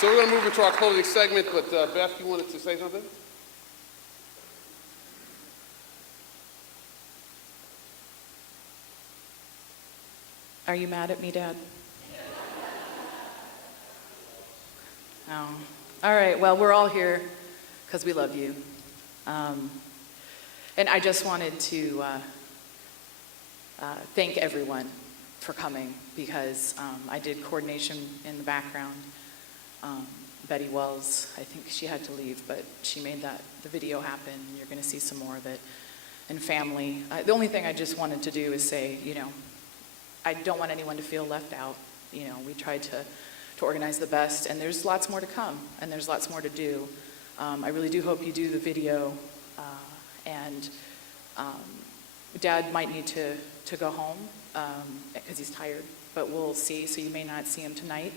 So we're going to move into our closing segment, but Beth, you wanted to say something? Are you mad at me, Dad? Oh. All right, well, we're all here because we love you. And I just wanted to thank everyone for coming because I did coordination in the background. Betty Wells, I think she had to leave, but she made the video happen. You're going to see some more of it. And family. The only thing I just wanted to do is say, I don't want anyone to feel left out. We tried to organize the best, and there's lots more to come, and there's lots more to do. I really do hope you do the video, and Dad might need to go home because he's tired, but we'll see, so you may not see him tonight.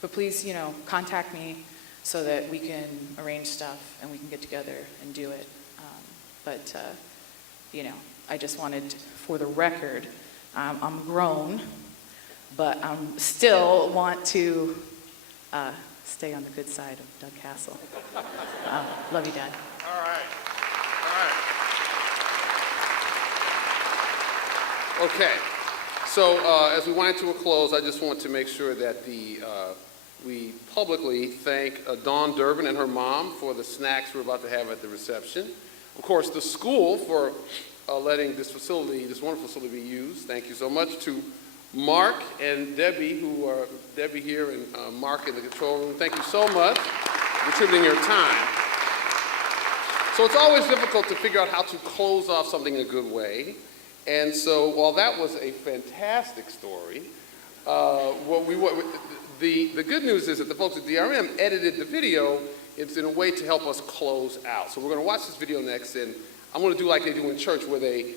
But please, contact me so that we can arrange stuff and we can get together and do it. I just wanted, for the record, I'm grown, but I still want to stay on the good side of Doug Castle. Love you, Dad. All right. Okay. So as we wind to a close, I just want to make sure that we publicly thank Dawn Durbin and her mom for the snacks we're about to have at the reception. Of course, the school for letting this wonderful facility be used. Thank you so much to Mark and Debbie, who are Debbie here and Mark in the control room. Thank you so much for contributing your time. So it's always difficult to figure out how to close off something in a good way. And so while that was a fantastic story, the good news is that the folks at DRM edited the video in a way to help us close out. So we're going to watch this video next, and I'm going to do like they do in church, where they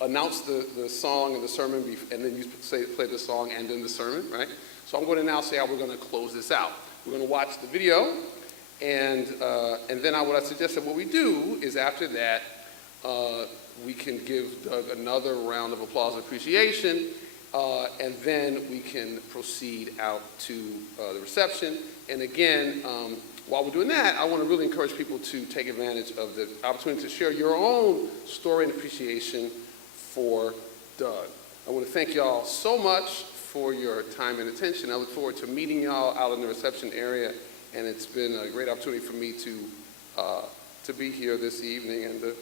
announce the song and the sermon, and then you play the song and then the sermon, right? So I'm going to now say how we're going to close this out. We're going to watch the video, and then what I suggest that what we do is after that, we can give Doug another round of applause and appreciation, and then we can proceed out to the reception. And again, while we're doing that, I want to really encourage people to take advantage of the opportunity to share your own story and appreciation for Doug. I want to thank y'all so much for your time and attention. I look forward to meeting y'all out in the reception area, and it's been a great opportunity for me to be here this evening and to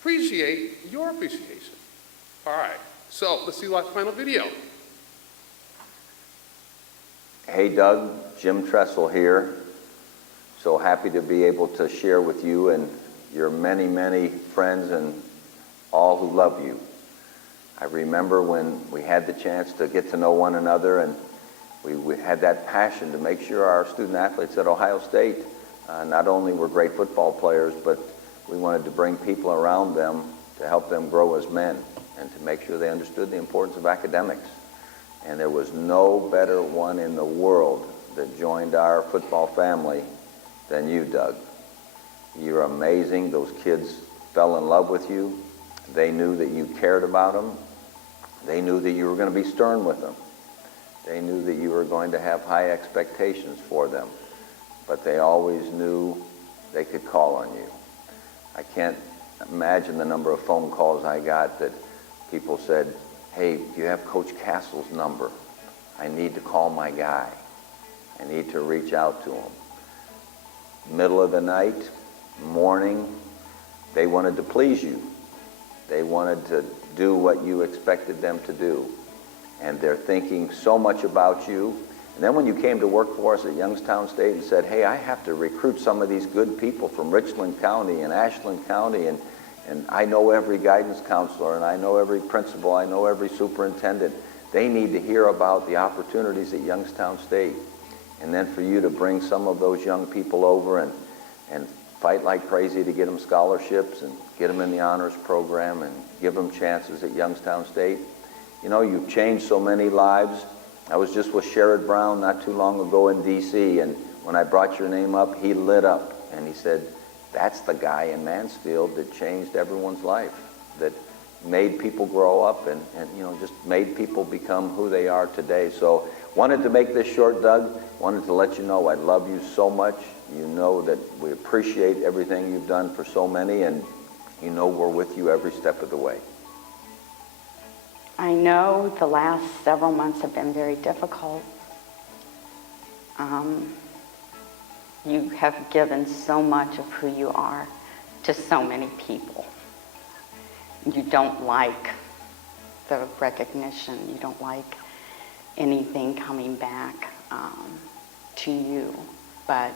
appreciate your appreciation. All right, so let's see the final video. Hey Doug, Jim Tressel here. So happy to be able to share with you and your many, many friends and all who love you. I remember when we had the chance to get to know one another, and we had that passion to make sure our student athletes at Ohio State not only were great football players, but we wanted to bring people around them to help them grow as men and to make sure they understood the importance of academics. And there was no better one in the world that joined our football family than you, Doug. You're amazing. Those kids fell in love with you. They knew that you cared about them. They knew that you were going to be stern with them. They knew that you were going to have high expectations for them. But they always knew they could call on you. I can't imagine the number of phone calls I got that people said, hey, do you have Coach Castle's number? I need to call my guy. I need to reach out to him. Middle of the night, morning, they wanted to please you. They wanted to do what you expected them to do. And they're thinking so much about you. And then when you came to work for us at Youngstown State and said, hey, I have to recruit some of these good people from Richland County and Ashland County, and I know every guidance counselor, and I know every principal, I know every superintendent. They need to hear about the opportunities at Youngstown State. And then for you to bring some of those young people over and fight like crazy to get them scholarships and get them in the honors program and give them chances at Youngstown State. You know, you've changed so many lives. I was just with Sherrod Brown not too long ago in D.C., and when I brought your name up, he lit up, and he said, that's the guy in Mansfield that changed everyone's life, that made people grow up and just made people become who they are today. So wanted to make this short, Doug. Wanted to let you know I love you so much. You know that we appreciate everything you've done for so many, and you know we're with you every step of the way. I know the last several months have been very difficult. You have given so much of who you are to so many people. You don't like the recognition. You don't like anything coming back to you. But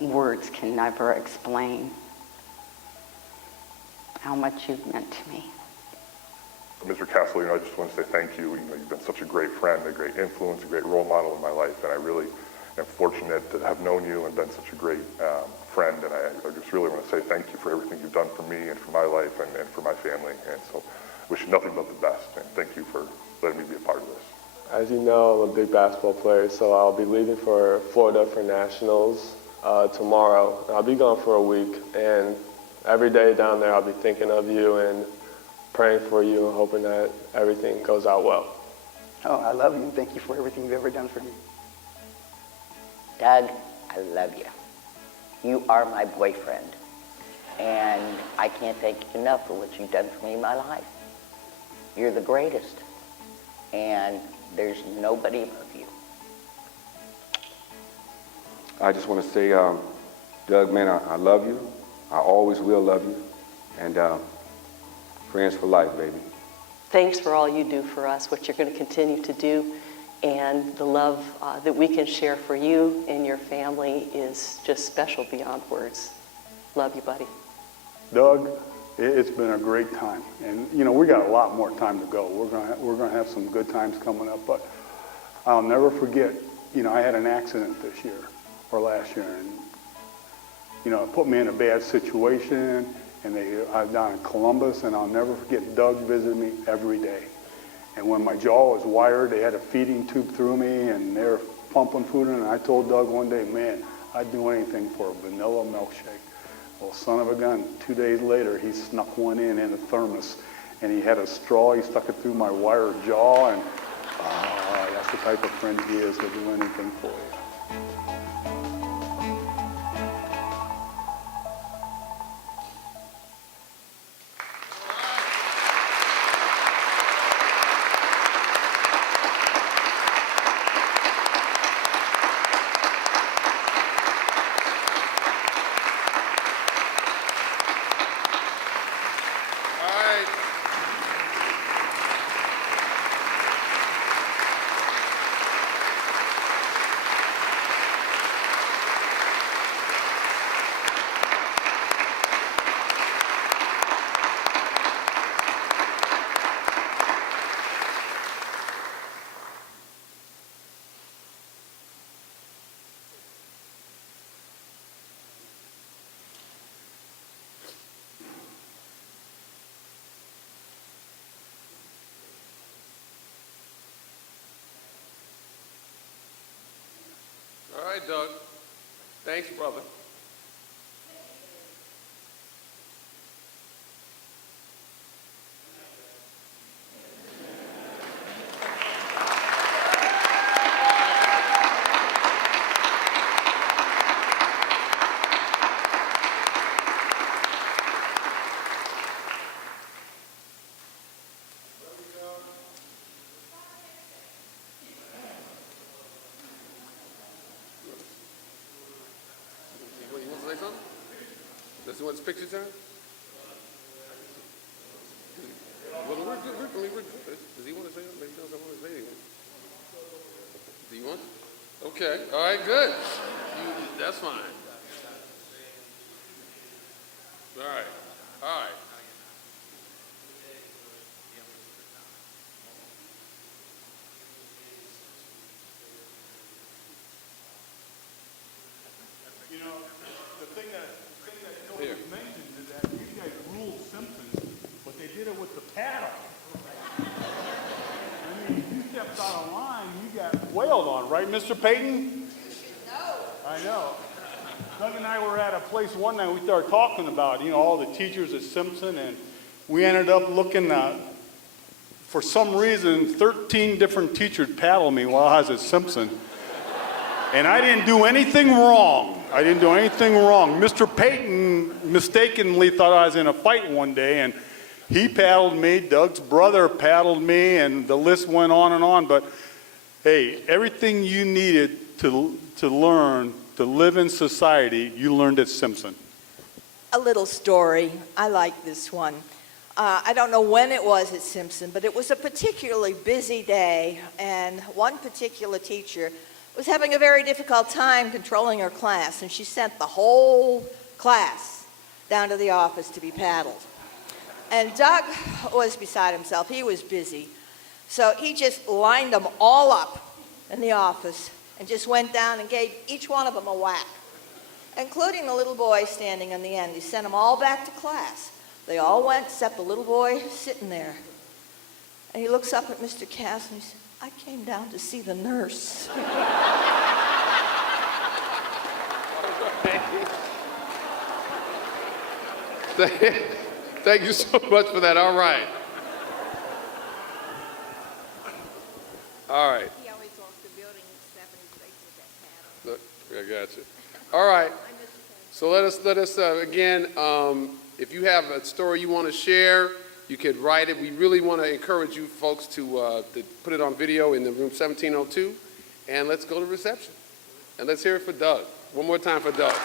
words can never explain how much you've meant to me. Mr. Castle, I just want to say thank you. You've been such a great friend, a great influence, a great role model in my life, and I really am fortunate to have known you and been such a great friend, and I just really want to say thank you for everything you've done for me and for my life and for my family, and so wish you nothing but the best, and thank you for letting me be a part of this. As you know, I'm a big basketball player, so I'll be leaving for Florida for nationals tomorrow. I'll be gone for a week, and every day down there I'll be thinking of you and praying for you and hoping that everything goes out well. Oh, I love you and thank you for everything you've ever done for me. Doug, I love you. You are my boyfriend, and I can't thank you enough for what you've done for me in my life. You're the greatest, and there's nobody above you. I just want to say, Doug, man, I love you. I always will love you, and friends for life, baby. Thanks for all you do for us, what you're going to continue to do, and the love that we can share for you and your family is just special beyond words. Love you, buddy. Doug, it's been a great time, and we got a lot more time to go. We're gonna have some good times coming up, but I'll never forget. I had an accident this year or last year, and it put me in a bad situation. And I was down in Columbus, and I'll never forget Doug visited me every day. And when my jaw was wired, they had a feeding tube through me, and they were pumping food in. And I told Doug one day, man, I'd do anything for a vanilla milkshake. Well, son of a gun, 2 days later, he snuck one in a thermos, and he had a straw. He stuck it through my wired jaw, and that's the type of friend he is. He'll do anything for you. All right, Doug. Thanks, brother. Does he want his picture time? Well, we're good. We're good. Does he want to say something? Maybe he doesn't want to say anything. Do you want? Okay. All right, good. That's fine. All right. All right. The thing that nobody mentioned is that these guys ruled Simpsons, but they did it with the paddle. I mean, you stepped out of line, you got wailed on, right, Mr. Payton? No. I know. Doug and I were at a place one night, we started talking about, all the teachers at Simpson, and we ended up looking for some reason, 13 different teachers paddled me while I was at Simpson. And I didn't do anything wrong. I didn't do anything wrong. Mr. Payton mistakenly thought I was in a fight one day, and he paddled me. Doug's brother paddled me, and the list went on and on. But hey, everything you needed to learn to live in society, you learned at Simpson. A little story. I like this one. I don't know when it was at Simpson, but it was a particularly busy day, and one particular teacher was having a very difficult time controlling her class, and she sent the whole class down to the office to be paddled. And Doug was beside himself. He was busy. So he just lined them all up in the office and just went down and gave each one of them a whack, including the little boy standing on the end. He sent them all back to class. They all went except the little boy sitting there. And he looks up at Mr. Cass and he said, "I came down to see the nurse." Thank you so much for that. All right. All right. He always walks the building except when he's racing with that paddle. Look, I got you. All right. So let us again, if you have a story you want to share, you could write it. We really want to encourage you folks to put it on video in the room 1702. And let's go to reception. And let's hear it for Doug. One more time for Doug.